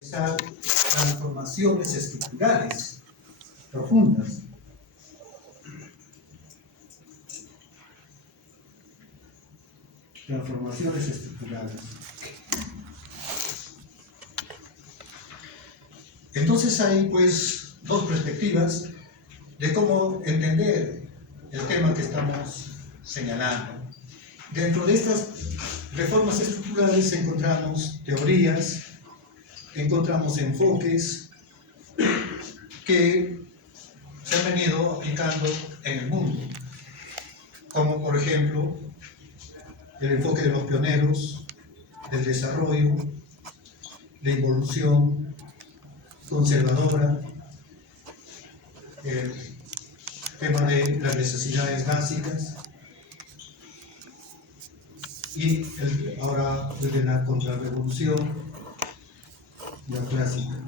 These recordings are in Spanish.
Transformaciones estructurales profundas. Transformaciones estructurales. Entonces hay pues dos perspectivas de cómo entender el tema que estamos señalando. Dentro de estas reformas estructurales encontramos teorías, encontramos enfoques que se han venido aplicando en el mundo, como por ejemplo el enfoque de los pioneros, del desarrollo, la involución conservadora, el tema de las necesidades básicas y ahora de la contrarrevolución neoclásica.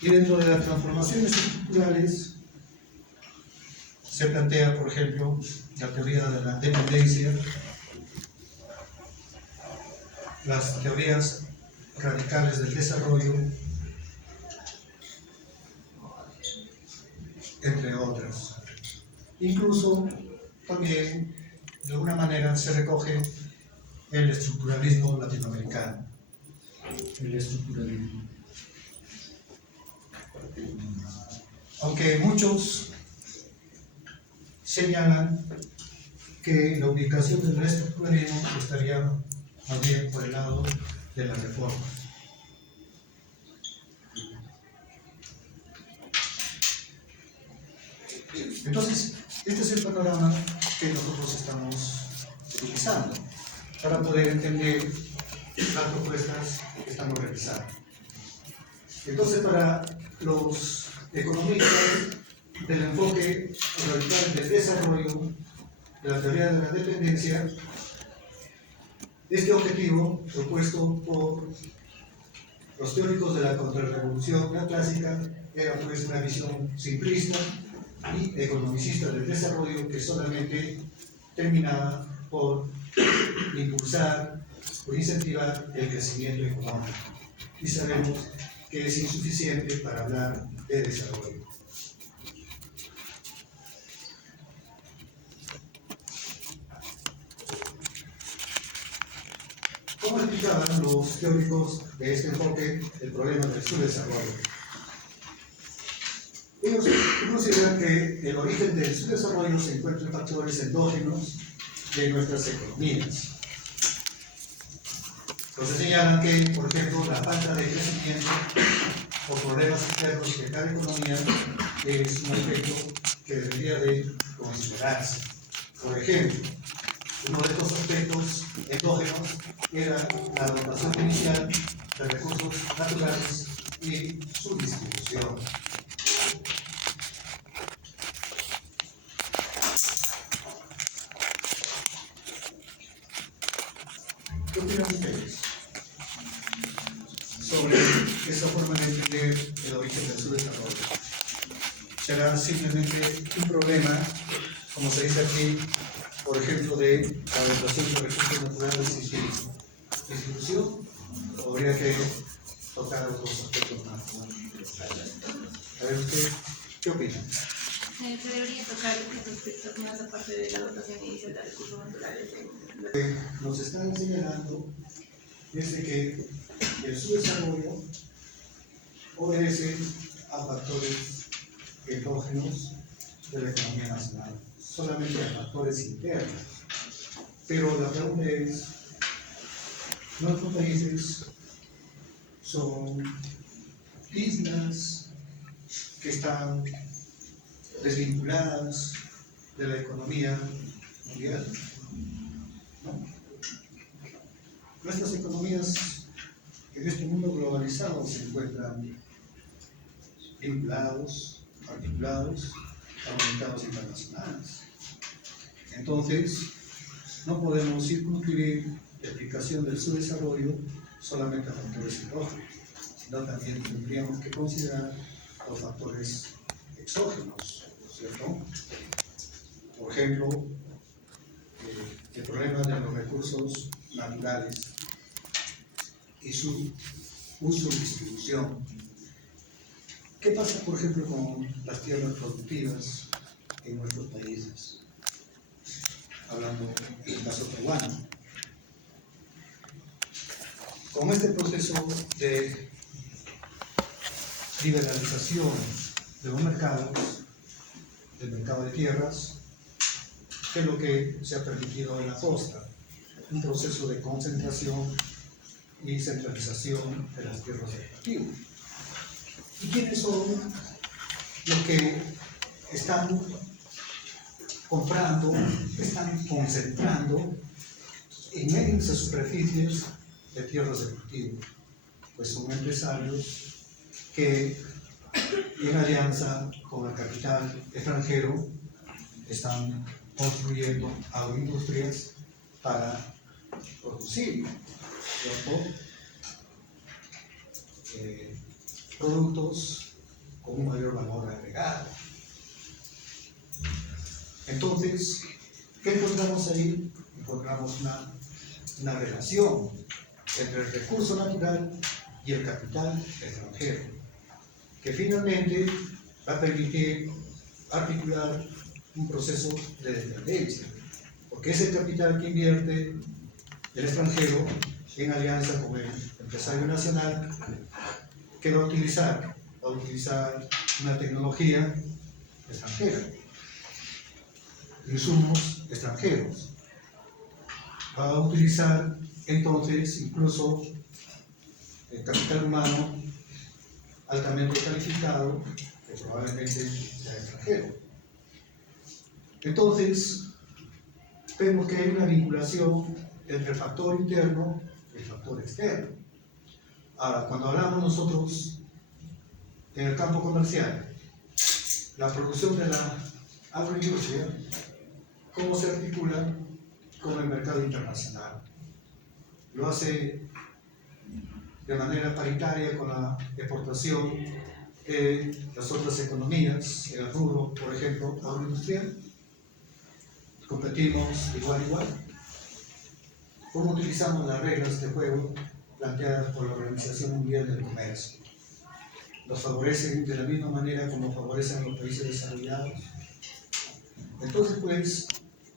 Y dentro de las transformaciones estructurales se plantea, por ejemplo, la teoría de la dependencia, las teorías radicales del desarrollo, entre otras. Incluso también, de alguna manera, se recoge el estructuralismo latinoamericano. El estructuralismo. Aunque muchos señalan que la ubicación del estructuralismo estaría más bien por el lado de la reforma. Entonces, este es el panorama que nosotros estamos utilizando para poder entender las propuestas que estamos realizando. Entonces, para los economistas del enfoque radical del desarrollo, de la teoría de la dependencia, este objetivo propuesto por los teóricos de la contrarrevolución neoclásica era pues una visión simplista y economicista del desarrollo que solamente terminaba por impulsar o incentivar el crecimiento económico. Y sabemos que es insuficiente para hablar de desarrollo. ¿Cómo explicaban los teóricos de este enfoque el problema del subdesarrollo? Ellos consideran que el origen del subdesarrollo se encuentra en factores endógenos de nuestras economías. Entonces señalan que, por ejemplo, la falta de crecimiento o problemas internos de cada economía es un efecto que debería de considerarse. Por ejemplo, uno de estos aspectos endógenos era la dotación inicial de recursos naturales y su distribución. ¿Qué opinan ustedes sobre esta forma de entender el origen del subdesarrollo? ¿Será simplemente un problema, como se dice aquí, por ejemplo, de la dotación de recursos naturales y su distribución? ¿O habría que tocar otros aspectos más? A ver, ¿usted qué opina? Se debería tocar otros aspectos más aparte de la dotación inicial de recursos naturales. Lo que nos están señalando es de que el subdesarrollo obedece a factores endógenos de la economía nacional, solamente a factores internos. Pero la pregunta es, nuestros países son islas que están desvinculadas de la economía mundial, ¿no? Nuestras economías en este mundo globalizado se encuentran vinculados, articulados a mercados internacionales. Entonces, no podemos circunscribir la explicación del subdesarrollo solamente a factores endógenos, sino también tendríamos que considerar los factores exógenos, ¿cierto? Por ejemplo, el problema de los recursos naturales y su uso y distribución. ¿Qué pasa, por ejemplo, con las tierras productivas en nuestros países? Hablando del caso peruano. Con este proceso de liberalización de los mercados, del mercado de tierras, ¿qué es lo que se ha permitido en la costa? Un proceso de concentración y centralización de las tierras del cultivo. ¿Y quiénes son los que están comprando, están concentrando inmensas superficies de tierras de cultivo? Pues son empresarios que, en alianza con el capital extranjero, están construyendo agroindustrias para producir, ¿cierto? Productos con un mayor valor agregado. Entonces, ¿qué encontramos ahí? Encontramos una relación entre el recurso natural y el capital extranjero, que finalmente va a permitir articular un proceso de dependencia, porque es el capital que invierte el extranjero en alianza con el empresario nacional, que va a utilizar una tecnología extranjera, insumos extranjeros. Va a utilizar entonces incluso el capital humano altamente calificado, que probablemente sea extranjero. Entonces, vemos que hay una vinculación entre el factor interno y el factor externo. Ahora, cuando hablamos nosotros en el campo comercial, la producción de la agroindustria, ¿cómo se articula con el mercado internacional? Lo hace de manera paritaria con la exportación de las otras economías, el rubro, por ejemplo, agroindustrial. Competimos igual a igual. ¿Cómo utilizamos las reglas de juego planteadas por la Organización Mundial del Comercio? ¿Nos favorecen de la misma manera como favorecen a los países desarrollados? Entonces, pues,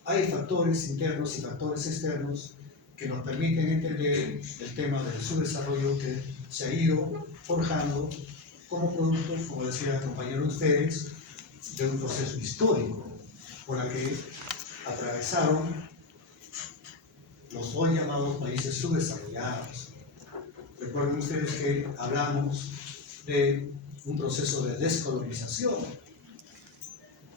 hay factores internos y factores externos que nos permiten entender el tema del subdesarrollo que se ha ido forjando como producto, como decía el compañero de ustedes, de un proceso histórico por el que atravesaron los hoy llamados países subdesarrollados. Recuerden ustedes que hablamos de un proceso de descolonización.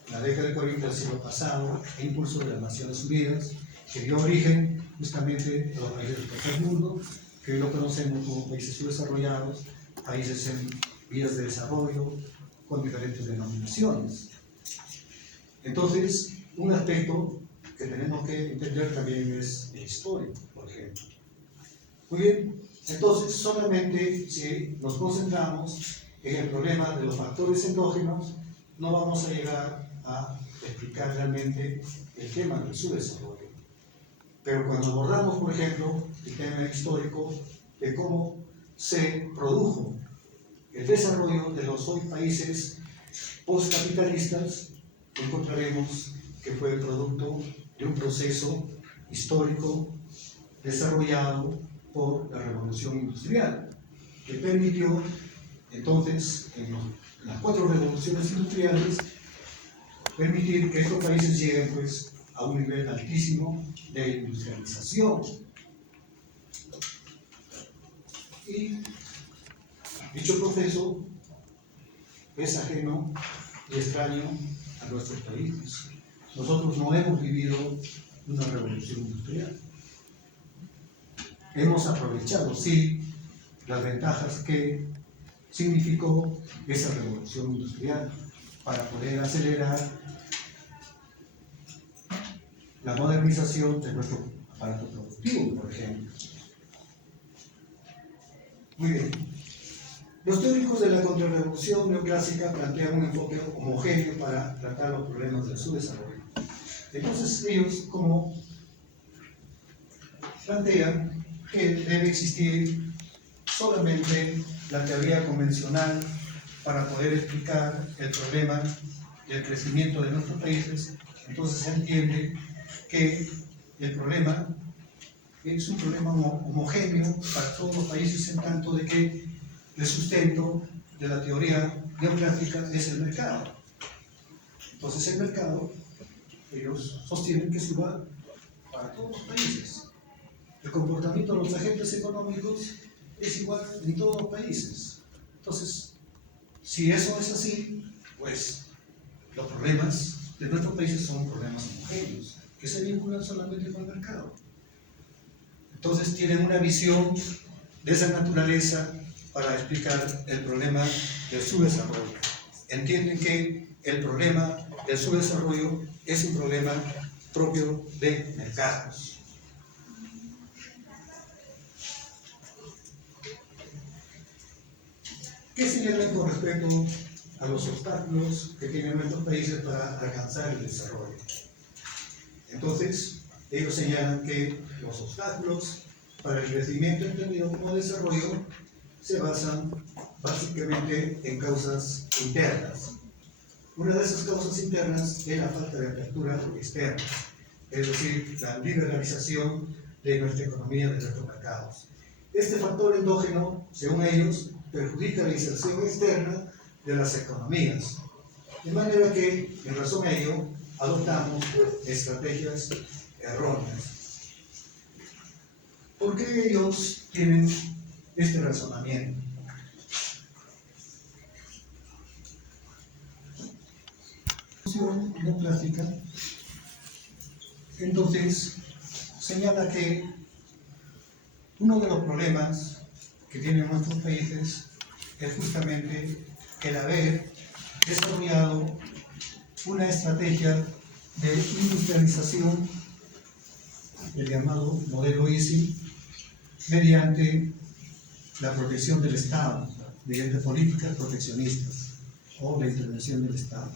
En la década de 40 del siglo pasado, e impulso de las Naciones Unidas, que dio origen justamente a los países del tercer mundo, que hoy lo conocemos como países subdesarrollados, países en vías de desarrollo, con diferentes denominaciones. Entonces, un aspecto que tenemos que entender también es el histórico, por ejemplo. Muy bien, entonces solamente si nos concentramos en el problema de los factores endógenos, no vamos a llegar a explicar realmente el tema del subdesarrollo. Pero cuando abordamos, por ejemplo, el tema histórico de cómo se produjo el desarrollo de los hoy países postcapitalistas, encontraremos que fue el producto de un proceso histórico desarrollado por la Revolución Industrial, que permitió entonces, en las 4 revoluciones industriales, permitir que estos países lleguen pues, a un nivel altísimo de industrialización. Y dicho proceso es ajeno y extraño a nuestros países. Nosotros no hemos vivido una revolución industrial. Hemos aprovechado, sí, las ventajas que significó esa revolución industrial para poder acelerar la modernización de nuestro aparato productivo, por ejemplo. Muy bien. Los teóricos de la contrarrevolución neoclásica plantean un enfoque homogéneo para tratar los problemas del subdesarrollo. Entonces, ellos como plantean que debe existir solamente la teoría convencional para poder explicar el problema del crecimiento de nuestros países, entonces se entiende que el problema es un problema homogéneo para todos los países, en tanto de que el sustento de la teoría neoclásica es el mercado. Entonces el mercado, ellos sostienen que suba para todos los países. El comportamiento de los agentes económicos es igual en todos los países. Entonces, si eso es así, pues los problemas de nuestros países son problemas homogéneos, que se vinculan solamente con el mercado. Entonces tienen una visión de esa naturaleza para explicar el problema del subdesarrollo. Entienden que el problema del subdesarrollo es un problema propio de mercados. ¿Qué señalan con respecto a los obstáculos que tienen nuestros países para alcanzar el desarrollo? Entonces, ellos señalan que los obstáculos para el crecimiento entendido como desarrollo se basan básicamente en causas internas. Una de esas causas internas es la falta de apertura externa, es decir, la liberalización de nuestra economía, de nuestros mercados. Este factor endógeno, según ellos, perjudica la inserción externa de las economías, de manera que, en razón a ello, adoptamos estrategias erróneas. ¿Por qué ellos tienen este razonamiento? No clásica, entonces señala que uno de los problemas que tienen nuestros países es justamente el haber desarrollado una estrategia de industrialización, el llamado modelo ISI, mediante la protección del Estado, mediante políticas proteccionistas o la intervención del Estado.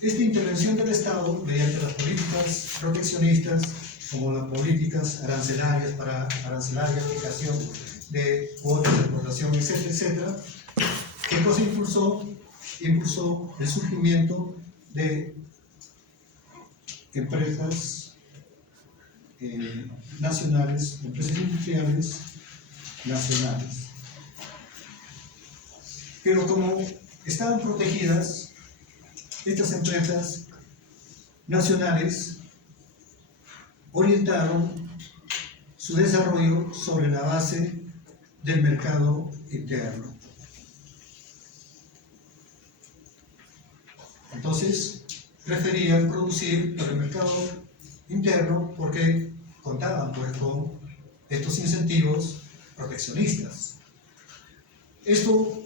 Esta intervención del Estado, mediante las políticas proteccionistas, como las políticas arancelarias para arancelar y aplicación de cuotas de exportación, etcétera, etcétera, ¿qué cosa impulsó? Impulsó el surgimiento de empresas nacionales, empresas industriales nacionales. Pero como estaban protegidas, estas empresas nacionales orientaron su desarrollo sobre la base del mercado interno. Entonces, preferían producir para el mercado interno porque contaban pues con estos incentivos proteccionistas. Esto,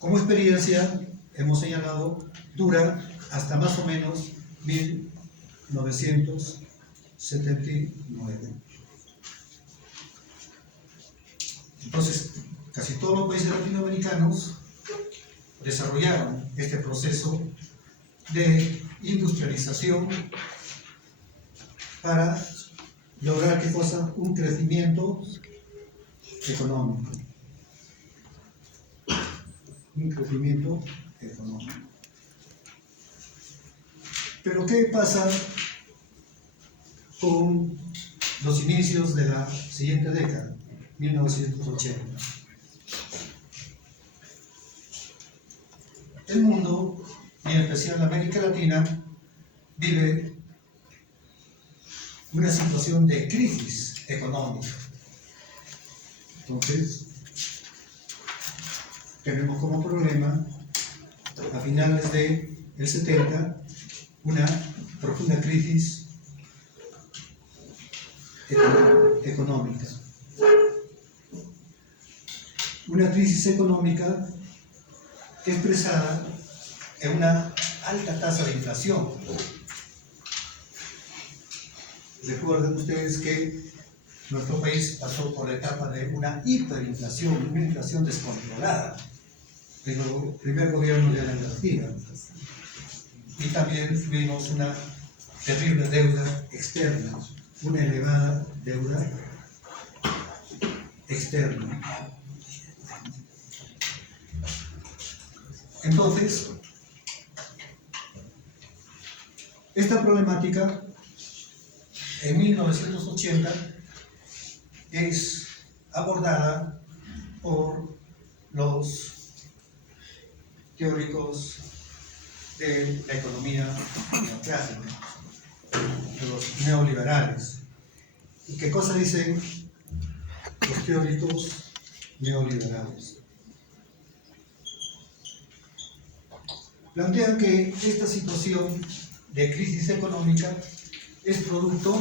como experiencia, hemos señalado, dura hasta más o menos 1979. Entonces, casi todos los países latinoamericanos desarrollaron este proceso de industrialización para lograr, ¿qué cosa? Un crecimiento económico. Un crecimiento económico. Pero ¿qué pasa con los inicios de la siguiente década, 1980? El mundo, y en especial América Latina, vive una situación de crisis económica. Entonces, tenemos como problema, a finales del 70, una profunda crisis económica. Una crisis económica expresada en una alta tasa de inflación. Recuerden ustedes que nuestro país pasó por la etapa de una hiperinflación, una inflación descontrolada en el primer gobierno de la García. Y también tuvimos una terrible deuda externa una elevada deuda externa. Entonces, esta problemática en 1980 es abordada por los teóricos de la economía neoclásica, de los neoliberales. ¿Y qué cosa dicen los teóricos neoliberales? Plantean que esta situación de crisis económica es producto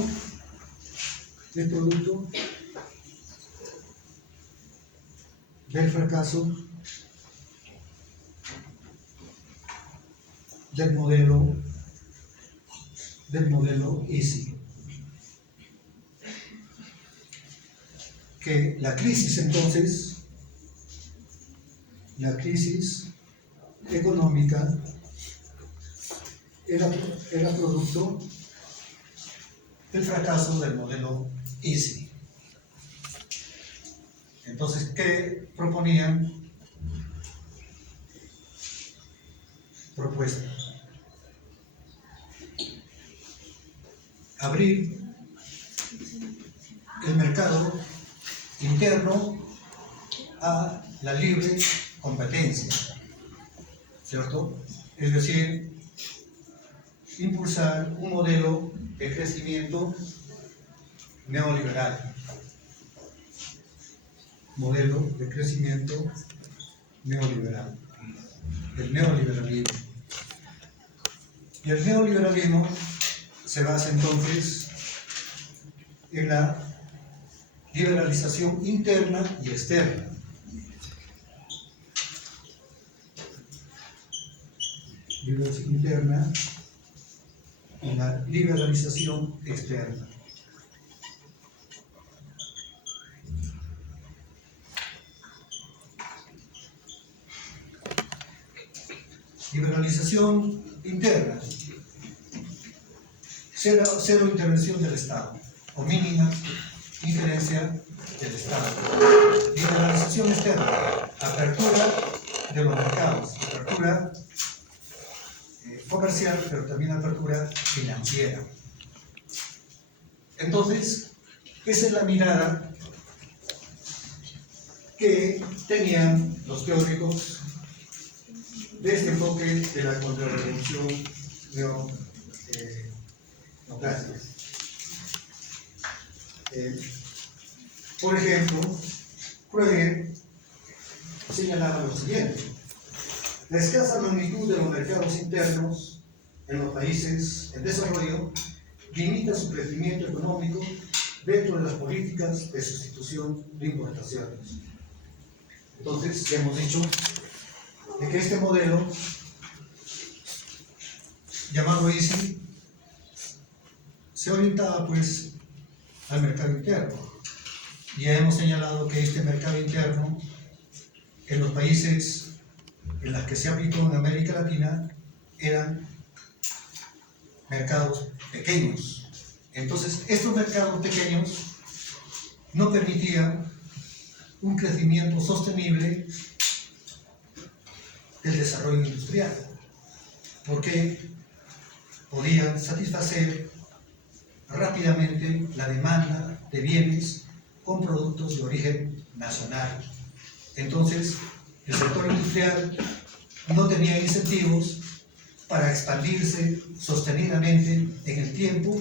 del fracaso del modelo EASY. Que la crisis entonces, la crisis económica era producto del fracaso del modelo EASY. Entonces, ¿qué proponían? Propuesta: abrir el mercado interno a la libre competencia, ¿cierto? Es decir, impulsar un modelo de crecimiento neoliberal. Modelo de crecimiento neoliberal. El neoliberalismo. Y el neoliberalismo se basa entonces en la liberalización interna y externa. Liberalización interna y la liberalización externa. Liberalización interna. Cero intervención del Estado, o mínima injerencia del Estado. Liberalización externa. Apertura de los mercados. Apertura comercial, pero también apertura financiera. Entonces, esa es la mirada que tenían los teóricos de este enfoque de la contrarrevolución neoclásica. Por ejemplo, Freire señalaba lo siguiente: la escasa magnitud de los mercados internos en los países en desarrollo limita su crecimiento económico dentro de las políticas de sustitución de importaciones. Entonces, ya hemos dicho de que este modelo llamado EASY se orientaba pues al mercado interno. Ya hemos señalado que este mercado interno en los países en los que se aplicó en América Latina eran mercados pequeños. Entonces, estos mercados pequeños no permitían un crecimiento sostenible del desarrollo industrial, porque podían satisfacer rápidamente la demanda de bienes con productos de origen nacional. Entonces, el sector industrial no tenía incentivos para expandirse sostenidamente en el tiempo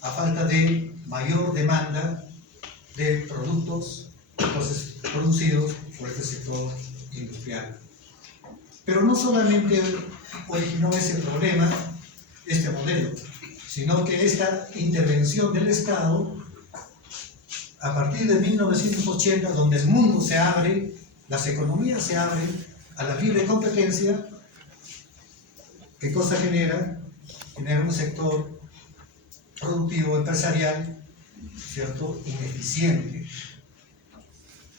a falta de mayor demanda de productos entonces producidos por este sector industrial. Pero no solamente originó ese problema, este modelo, sino que esta intervención del Estado, a partir de 1980, donde el mundo se abre, las economías se abren a la libre competencia, ¿qué cosa genera? Genera un sector productivo empresarial, ¿cierto?, ineficiente,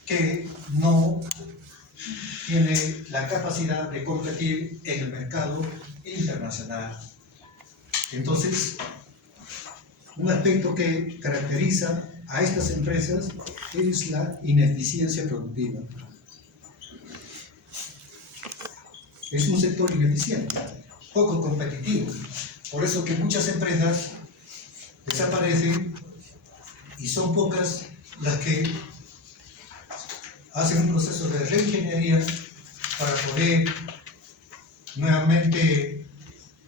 que no tiene la capacidad de competir en el mercado internacional. Entonces, un aspecto que caracteriza a estas empresas es la ineficiencia productiva. Es un sector ineficiente, poco competitivo. Por eso que muchas empresas desaparecen y son pocas las que hacen un proceso de reingeniería para poder nuevamente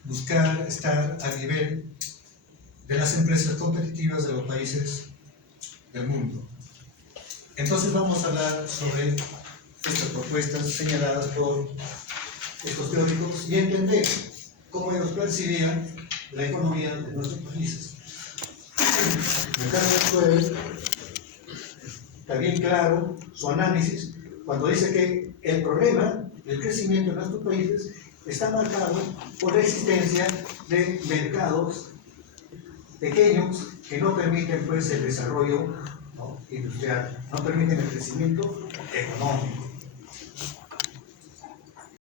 buscar estar al nivel de las empresas competitivas de los países del mundo. Entonces vamos a hablar sobre estas propuestas señaladas por estos teóricos y entender cómo ellos percibían la economía de nuestros países. En Carlos está bien claro su análisis cuando dice que el problema del crecimiento de nuestros países está marcado por la existencia de mercados pequeños que no permiten pues el desarrollo, ¿no?, industrial, no permiten el crecimiento económico.